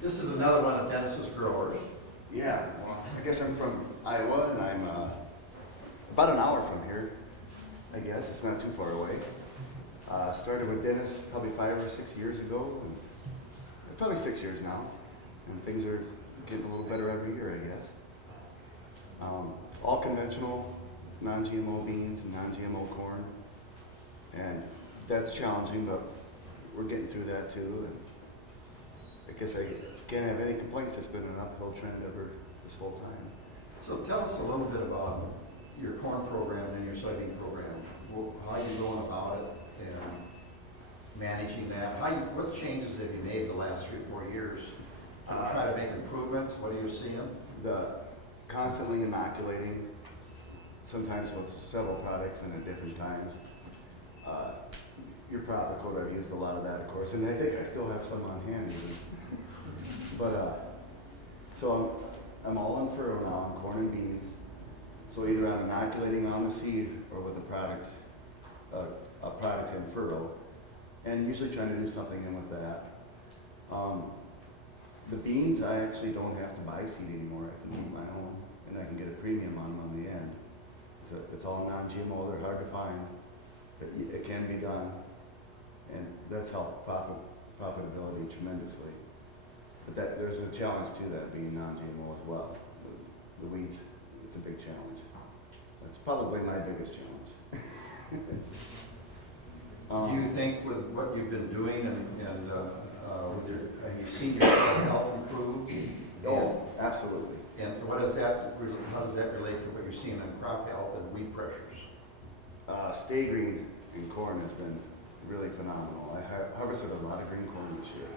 This is another one of Dennis's growers. Yeah, well, I guess I'm from Iowa, and I'm about an hour from here. I guess it's not too far away. Started with Dennis probably 5 or 6 years ago, and probably 6 years now, and things are getting a little better every year, I guess. All conventional, non-GMO beans and non-GMO corn, and that's challenging, but we're getting through that too. And I guess I can't have any complaints. It's been an uphill trend ever this whole time. So tell us a little bit about your corn program and your soybean program. How are you going about it and managing that? What changes have you made the last 3 or 4 years? Try to make improvements. What are you seeing? Constantly inoculating, sometimes with several products and at different times. Your product code, I've used a lot of that, of course, and I think I still have some on hand even. But so I'm all in furrow now on corn and beans. So either I'm inoculating on the seed or with a product in furrow, and usually trying to do something in with that. The beans, I actually don't have to buy seed anymore. I can eat my own, and I can get a premium on them on the end. So it's all non-GMO. They're hard to find, but it can be done, and that's helped profitability tremendously. But there's a challenge to that being non-GMO as well. The weeds, it's a big challenge. That's probably my biggest challenge. Do you think with what you've been doing and have you seen your soil health improve? Oh, absolutely. And how does that relate to what you're seeing in crop health and weed pressures? Stay green in corn has been really phenomenal. I harvested a lot of green corn this year.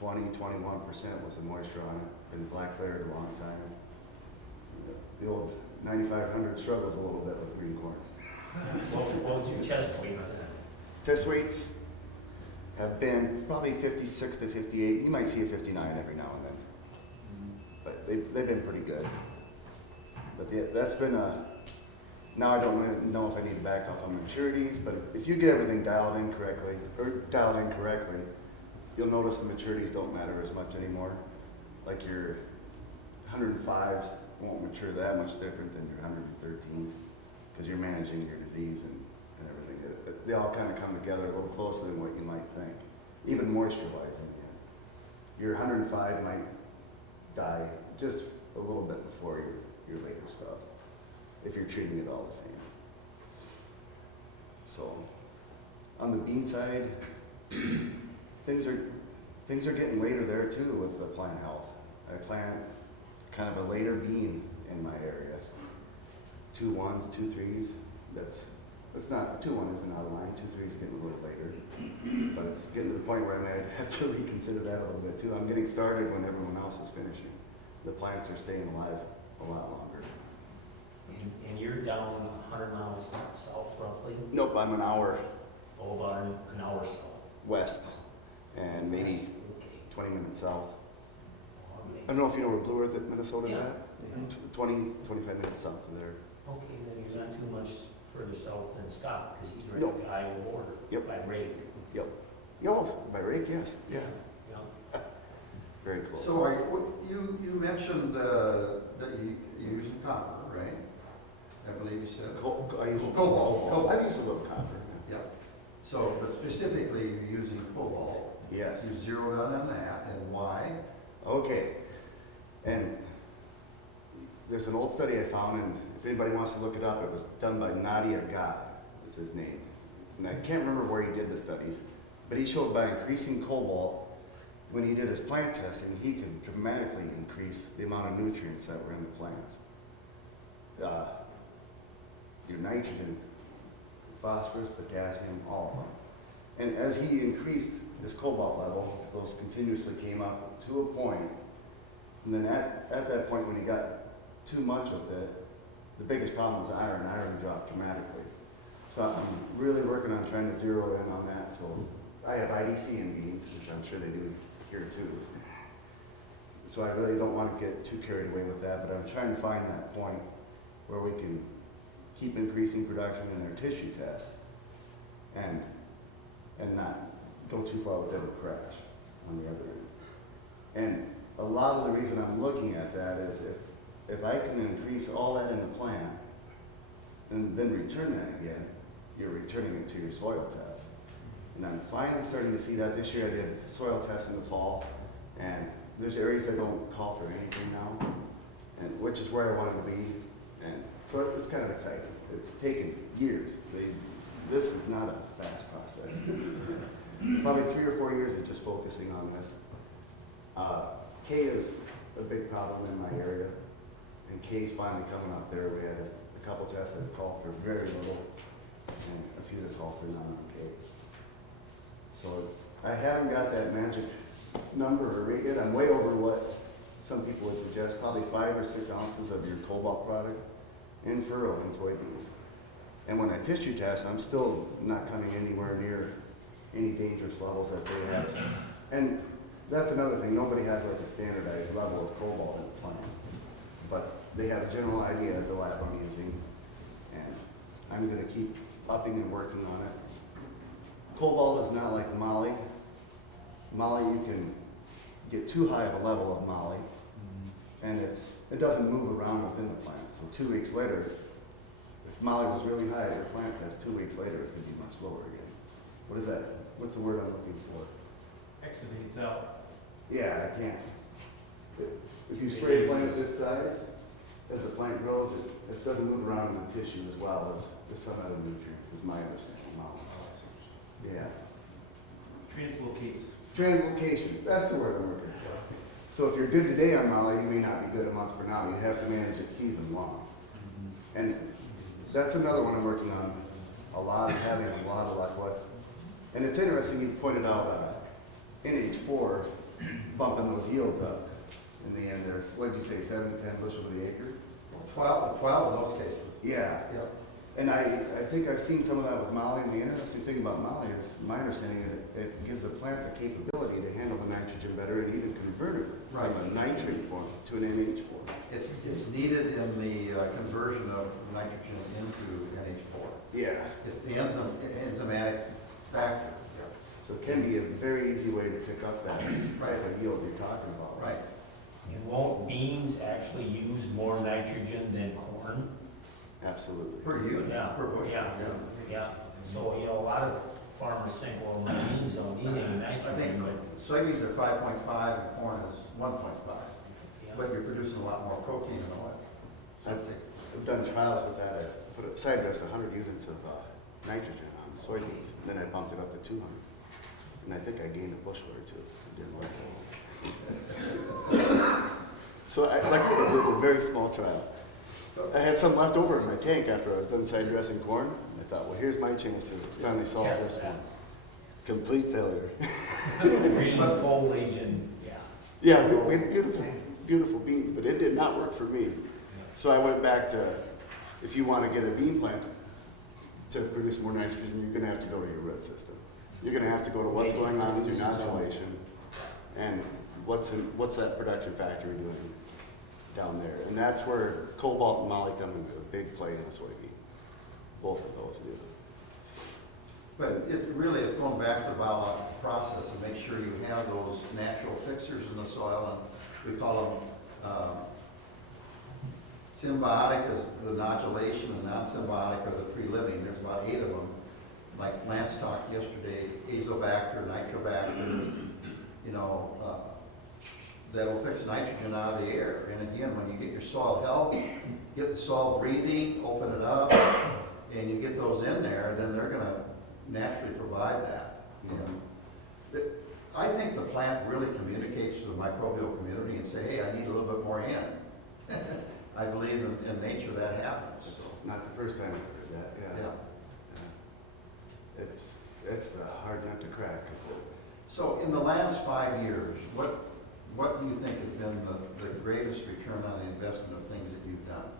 21% was the moisture on it. Been black flared a long time. The old 9500 struggles a little bit with green corn. What was your test weights then? Test weights have been probably 56 to 58. You might see a 59 every now and then. But they've been pretty good. But that's been now I don't really know if I need to back off on maturities, but if you get everything dialed in correctly, you'll notice the maturities don't matter as much anymore. Like your 105s won't mature that much different than your 113s because you're managing your disease and everything. They all kind of come together a little closer than what you might think, even moisture-wise in the end. Your 105 might die just a little bit before your later stuff, if you're treating it all the same. So, on the bean side, things are getting later there too with the plant health. I plant kind of a later bean in my area. 2 1s, 2 3s. That's not 2 1 isn't out of line. 2 3s getting a little later, but it's getting to the point where I might have to reconsider that a little bit too. I'm getting started when everyone else is finishing. The plants are staying alive a lot longer. And you're down 100 miles south roughly? Nope, I'm an hour Oh, about an hour south. west and maybe Okay. 20 minutes south. Okay. I don't know if you know where Blue Earth, Minnesota is Yeah. at? 20, 25 minutes south of there. Okay, then he's not too much further south than Scott, because he's right No. at the Iowa border. Yep. By Rake. Yo, by Rake, yes. Yeah, Yeah. very close. So you mentioned that you're using copper, right? I believe you said. I use Cobalt. I use a little copper. Yeah. So, but specifically, you're using cobalt. Yes. You zeroed in on that, and why? Okay. And there's an old study I found, and if anybody wants to look it up, it was done by Nadia God, is his name. And I can't remember where he did the studies, but he showed by increasing cobalt, when he did his plant testing, he could dramatically increase the amount of nutrients that were in the plants. Your nitrogen, phosphorus, potassium, all of them. And as he increased his cobalt level, those continuously came up to a point, and then at that point when he got too much with it, the biggest problem was iron. Iron dropped dramatically. So I'm really working on trying to zero in on that. So I have IDC in beans, which I'm sure they do here too. So I really don't want to get too carried away with that, but I'm trying to find that point where we can keep increasing production in our tissue tests and not go too far with it or crash on the other end. And a lot of the reason I'm looking at that is if I can increase all that in the plant and then return that again, you're returning it to your soil test. And I'm finally starting to see that this year. I did soil tests in the fall, and there's areas that don't call for anything now, and which is where I wanted to be. And so it's kind of exciting. It's taken years. This is not a fast process. Probably 3 or 4 years of just focusing on this. K is a big problem in my area, and K's finally coming up there. We had a couple tests that called for very little, and a few that called for none on K. So I haven't got that magic number or rate yet. I'm way over what some people would suggest, probably 5 or 6 ounces of your cobalt product in furrow in soybeans. And when I tissue test, I'm still not coming anywhere near any dangerous levels that they have. And that's another thing, nobody has like a standardized level of cobalt in the plant. But they have a general idea of the lab I'm using, and I'm gonna keep upping and working on it. Cobalt is not like moly. Moly, you can get too high of a level of moly, and it doesn't move around within the plant. So 2 weeks later, if moly was really high at your plant test, 2 weeks later it could be much lower again. What is that? What's the word I'm looking for? Exudates out. Yeah, I can't. If you spray a plant this size, as the plant grows, it doesn't move around in the tissue as well as some other nutrients, is my understanding. Yeah. Translocates. Translocation, that's the word I'm looking for. So if you're good today on moly, you may not be good a month from now. You have to manage it season long. And that's another one I'm working on a lot, having a lot of luck with. And it's interesting, you pointed out NH4 bumping those yields up. In the end, there's, what did you say, 7 to 10 bushel to the acre? 12 in those cases. Yeah. Yep. And I think I've seen some of that with moly, and the interesting thing about moly is, my understanding, it gives the plant the capability to handle the nitrogen better and even convert it Right. from a nitrate form to an NH form. It's needed in the conversion of nitrogen into NH4. Yeah. It's the enzymatic factor. So it can be a very easy way to pick up that type of yield you're talking about. Right. And won't beans actually use more nitrogen than corn? Absolutely. Per unit, Yeah, per bushel. yeah. Yeah, so, you know, a lot of farmers think, well, my beans don't need any I think nitrogen, but, soybeans are 5.5 and corn is 1.5, yeah. but you're producing a lot more protein and oil. I've done trials with that. I put side dressed 100 units of nitrogen on soybeans, then I bumped it up to 200. And I think I gained a bushel or two. It didn't work. So I like I did a very small trial. I had some left over in my tank after I was done side dressing corn. And I thought, well, here's my chance to finally solve Test this that. one. Complete failure. Green foliage and, yeah. Yeah, we had beautiful, beautiful beans, but it did not work for me. So I went back to, if you want to get a bean plant to produce more nitrogen, you're going to have to go to your root system. You're going to have to go to what's going on with your nodulation and what's that production factory doing down there. And that's where cobalt and moly come into a big play in a soybean. Both of those do. But it really is going back to the biological process and make sure you have those natural fixers in the soil, and we call them symbiotic is the nodulation, and non-symbiotic are the free living. There's about 8 of them. Like Lance talked yesterday, azobacter, nitrobacter, that'll fix nitrogen out of the air. And again, when you get your soil health, get the soil breathing, open it up, and you get those in there, then they're gonna naturally provide that. And I think the plant really communicates to the microbial community and say, hey, I need a little bit more in. I believe in nature that happens. It's not the first time I've heard that, yeah. Yeah. It's the hard nut to crack. So in the last 5 years, what do you think has been the greatest return on the investment of things that you've done?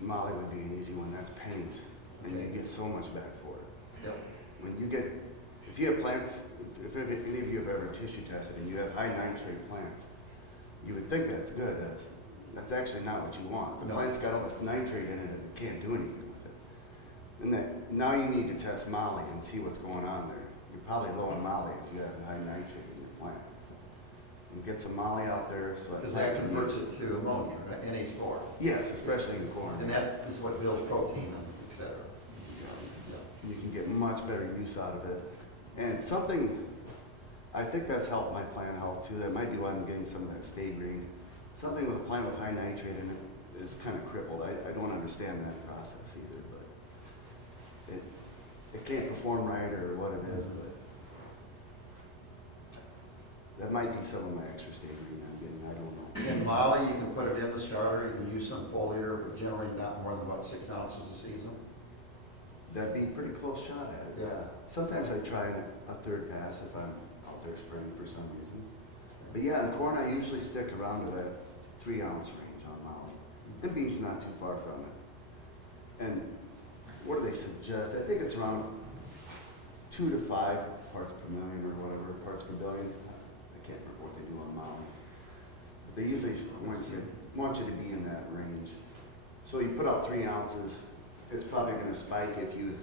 Moly would be an easy one. That's pennies, and you get so much back for it. Yep. When you get, if you have plants, if any of you have ever tissue tested and you have high nitrate plants, you would think that's good. That's actually not what you want. The No. plant's got all this nitrate in it and you can't do anything with it. And that now you need to test moly and see what's going on there. You're probably low on moly if you have high nitrate in your plant. get some molly out there, so. Because that converts it to ammonia, right, NH4. Yes, especially in corn. And that is what builds protein and et cetera. You can get much better use out of it. And something, I think that's helped my plant health too. That might be why I'm getting some of that stay green. Something with a plant with high nitrate in it is kind of crippled. I don't understand that process either, but it can't perform right or what it is, but that might be some of my extra stay green I'm getting, I don't know. In Molly, you can put it in the starter, you can use some foliar, but generally not more than about 6 ounces a season. That'd be a pretty close shot at it, yeah. Sometimes I try a third pass if I'm out there spraying for some reason. But yeah, in corn, I usually stick around to that 3 ounce range on Molly. And beans not too far from it. And what do they suggest? I think it's around 2 to 5 parts per million or whatever, parts per billion. I can't remember what they do on Molly. But they usually want you to be in that range. So you put out 3 ounces, it's probably gonna spike if you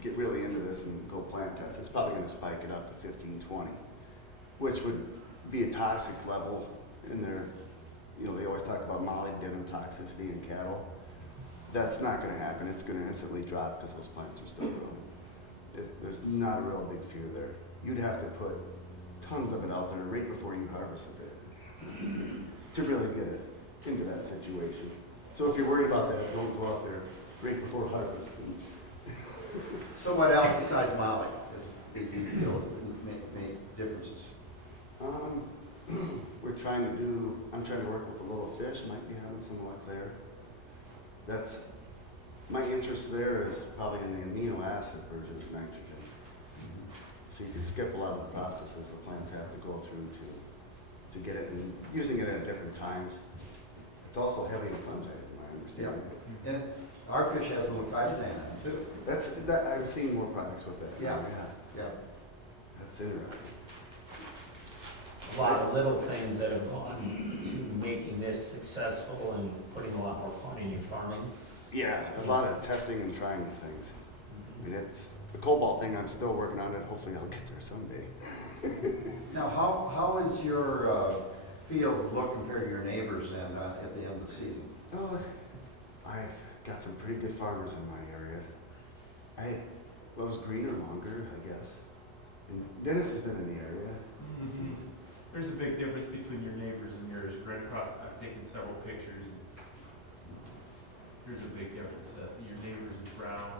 get really into this and go plant test. It's probably gonna spike it up to 15, 20, which would be a toxic level in there. You know, they always talk about molybdenum toxicity in cattle. That's not gonna happen. It's gonna instantly drop because those plants are still growing. There's not a real big fear there. You'd have to put tons of it out there right before you harvested it to really get it into that situation. So if you're worried about that, don't go out there right before harvest. So what else besides Molly is big deal, make differences? I'm trying to work with a little fish, might be having some luck there. My interest there is probably in the amino acid version of nitrogen. So you can skip a lot of the processes the plants have to go through to get it, and using it at different times. It's also heavy in fungi, to my understanding. And our fish has a little kaizen in it too. I've seen more products with that. Yeah. Yeah. That's interesting. A lot of little things that have gone to making this successful and putting a lot more fun in your farming. Yeah, a lot of testing and trying things. I mean, it's the cobalt thing. I'm still working on it. Hopefully, I'll get there someday. Now, how is your field look compared to your neighbors and at the end of the season? Oh, I've got some pretty good farmers in my area. Was greener longer, I guess. And Dennis has been in the area. There's a big difference between your neighbors and yours. Right across, I've taken several pictures. There's a big difference that your neighbors is brown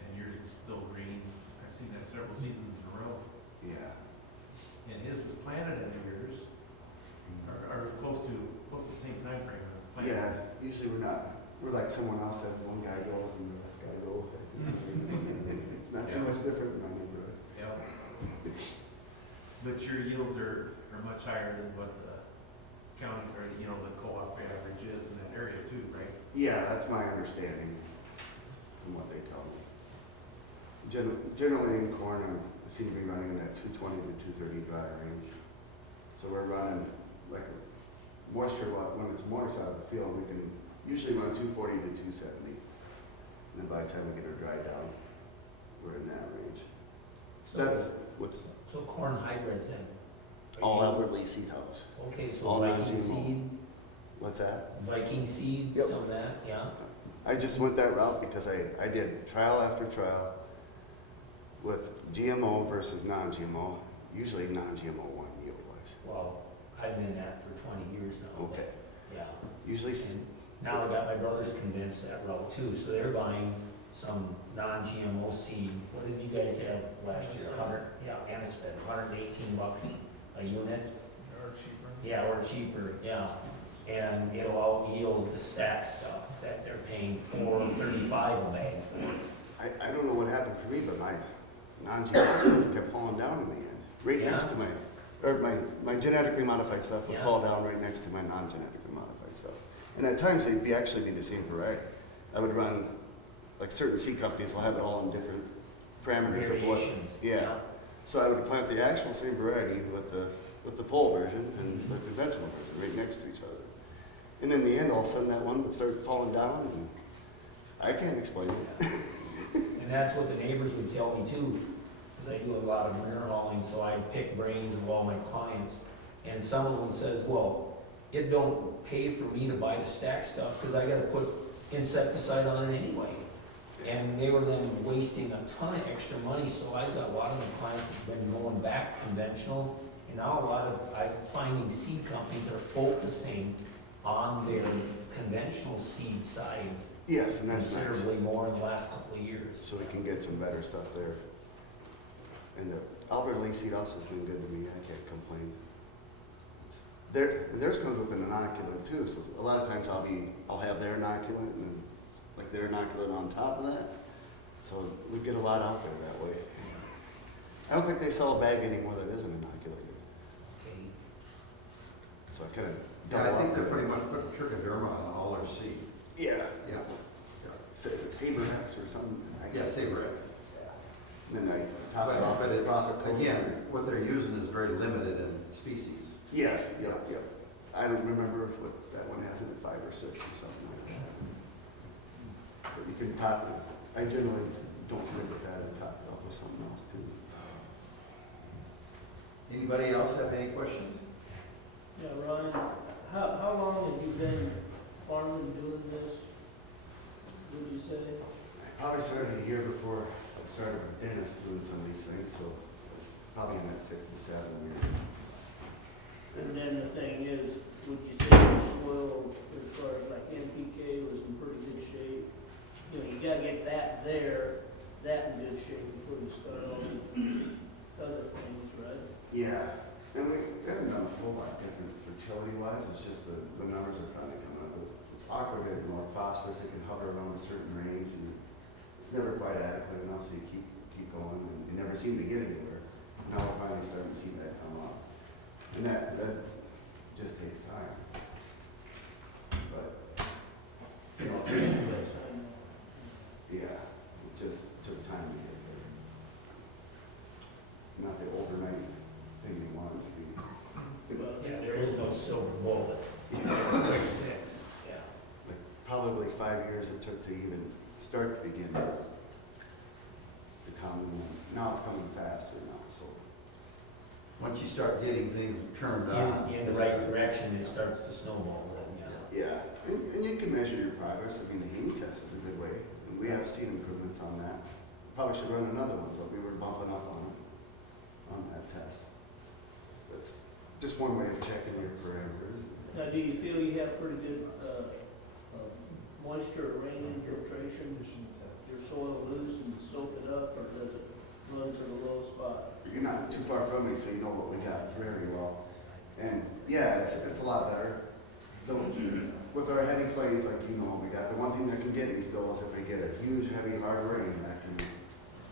and yours is still green. I've seen that several seasons in a row. Yeah. And his was planted in yours, or close to the same time frame. Yeah, usually we're like someone else that one guy goes and the next guy goes. It's not too much different in my neighborhood. Yeah. But your yields are much higher than what the county, or, you know, the co-op average is in that area too, right? Yeah, that's my understanding from what they tell me. Generally in corn, I seem to be running in that 220 to 230 dry range. So we're running like moisture, when it's moist out of the field, we can usually run 240 to 270. And then by the time we get her dried down, we're in that range. So corn hybrids then? All outwardly seed house. Okay, so all Viking non-GMO. seed, What's that? Viking seed, Yep. some of that, yeah? I just went that route because I did trial after trial with GMO versus non-GMO. Usually non-GMO won yield-wise. Well, I've been that for 20 years now. but, Okay. Yeah. Usually, And now I got my brothers convinced that route too, so they're buying some non-GMO seed. What did you guys have last year? 100, yeah, Annisfed, $118 a unit. Or cheaper. Yeah, or cheaper, yeah. And it'll out yield the stack stuff that they're paying $4.35 a bag for. I don't know what happened for me, but my non-GMO stuff kept falling down in the end. Right Yeah. next to my genetically modified stuff would Yeah. fall down right next to my non-genetically modified stuff. And at times they'd actually be the same variety. I would run, like certain seed companies will have it all in different parameters of what. Variations. Yeah. So I would plant the actual same variety with the full version and the conventional version right next to each other. And in the end, all of a sudden that one would start falling down, and I can't explain it. And that's what the neighbors would tell me too, because I do a lot of manure hauling, so I pick brains of all my clients. And some of them says, well, it don't pay for me to buy the stack stuff, cause I gotta put insecticide on it anyway. And they were then wasting a ton of extra money, so I've got a lot of my clients that have been going back conventional. And now a lot of, I'm finding seed companies are focusing on their conventional seed side Yes, and that's nice. considerably more in the last couple of years. So we can get some better stuff there. And Albert Lee Seed also has been good to me, I can't complain. Theirs comes with an inoculant too, so a lot of times I'll have their inoculant and then like their inoculant on top of that. So we get a lot out there that way. I don't think they sell a bag anymore that isn't inoculated. Okay. So I kind of. Yeah, I think they're pretty much putting trichoderma on all their seed. Yeah. Yeah. Is it Saber-X or something? Yeah, Saber-X. Yeah. And then I top it off. But with it's, profit again, coating. what they're using is very limited in species. Yes, yeah. I don't remember what that one has in it, 5 or 6 or something like that. But you can top it. I generally don't stick with that and top it off with something else too. Anybody else have any questions? Yeah, Ryan, how long have you been farming, doing this? Would you say? I probably started a year before I started with Dennis doing some of these things, so probably in that 6 to 7 years. And then the thing is, would you say the soil, as far as like NPK, was in pretty good shape? You know, you gotta get that there, that in good shape before you start all these other things, right? Yeah, and we haven't done a whole lot different fertility-wise, it's just the numbers are finally coming up. It's awkward to ignore phosphorus, it can hover around a certain range, and it's never quite adequate enough, so you keep going, and you never seem to get anywhere. Now we're finally starting to see that come up. And that just takes time. But, you know, Anyways, I know. yeah, it just took time to get there. Not the overnight thing you want it to be. Well, Yeah, there is no silver bullet. Quick fix, yeah. Like, probably 5 years it took to even start to begin to come. Now it's coming faster now, so. Once you start getting things turned on. In the right direction, it starts to snowball then, yeah. Yeah, and you can measure your progress. I mean, the heat test is a good way, and we have seen improvements on that. Probably should run another one, but we were bumping up on that test. That's just one way of checking your parameters. Now, do you feel you have pretty good, moisture or rain infiltration? Does your soil loose and soak it up, or does it run to the low spot? You're not too far from me, so you know what we got very well. And yeah, it's a lot better. With our heavy clays, like you know, we got the one thing that can get me still is if we get a huge, heavy, hard rain, that can,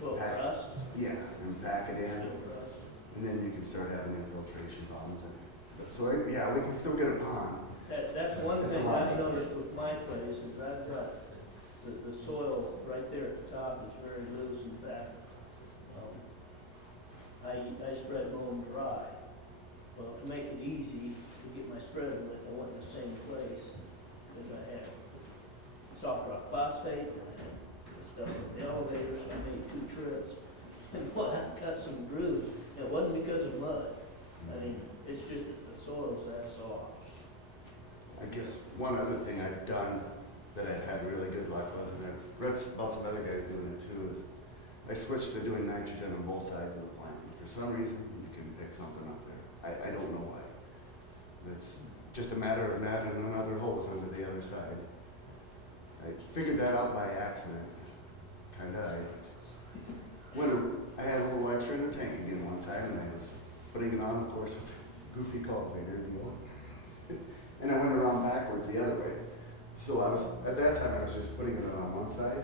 Well, Pack. rust, yeah, and pack it in, still rust. and then you can start having infiltration problems in it. But so yeah, we can still get a pond. That's one It's a thing lot. I've noticed with my place is I've got, the soil right there at the top is very loose. In fact, I spread low and dry. Well, to make it easy to get my spread width, I went in the same place as I had soft rock phosphate, and I had the stuff with the elevator, so I made 2 trips. And boy, I got some grooves. It wasn't because of mud. I mean, it's just that the soil's that soft. I guess one other thing I've done that I've had really good luck with, and I've read about some other guys doing it too, is I switched to doing nitrogen on both sides of the plant. For some reason, you can pick something up there. I don't know why. It's just a matter of that and another hose under the other side. I figured that out by accident, kinda. I had a little extra in the tank again one time, and I was putting it on, of course, with the goofy cultivator deal. And I went around backwards the other way. So at that time, I was just putting it on one side.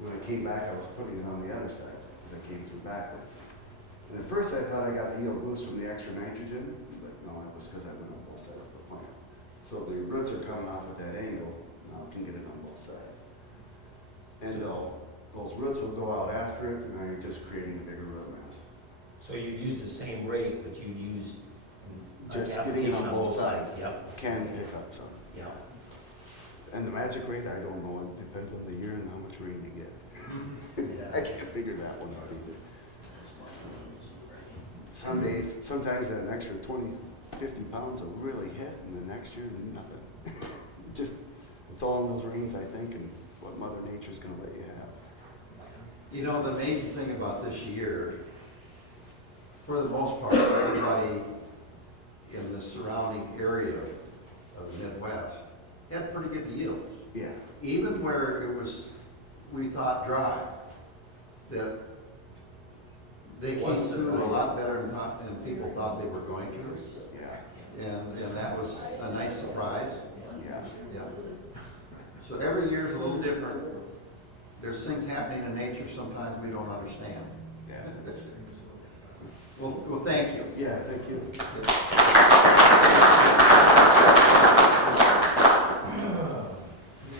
When I came back, I was putting it on the other side, because I came through backwards. And at first, I thought I got the yield boost from the extra nitrogen, but no, it was because I went on both sides of the plant. So the roots are coming off at that angle, now I can get it on both sides. And those roots will go out after it, and now you're just creating a bigger root mass. So you use the same rate, but you use. Just application getting it on both sides. Yep, Can pick up some. yeah. And the magic rate, I don't know, it depends on the year and how much rain you get. Yeah. I can't figure that one out either. some days, sometimes that an extra 20, 50 pounds will really hit, and the next year, nothing. Just, it's all in those reins, I think, and what Mother Nature's gonna let you have. You know, the amazing thing about this year, for the most part, everybody in the surrounding area of the Midwest had pretty good yields. Yeah, Even where it was, we thought dry, that they came Was through a surprising. lot better than people thought they were going to. yeah, And that was a nice surprise, yeah. yeah. So every year is a little different. There's things happening in nature sometimes we don't understand. Yeah. Well, thank you. Yeah, thank you. Yeah.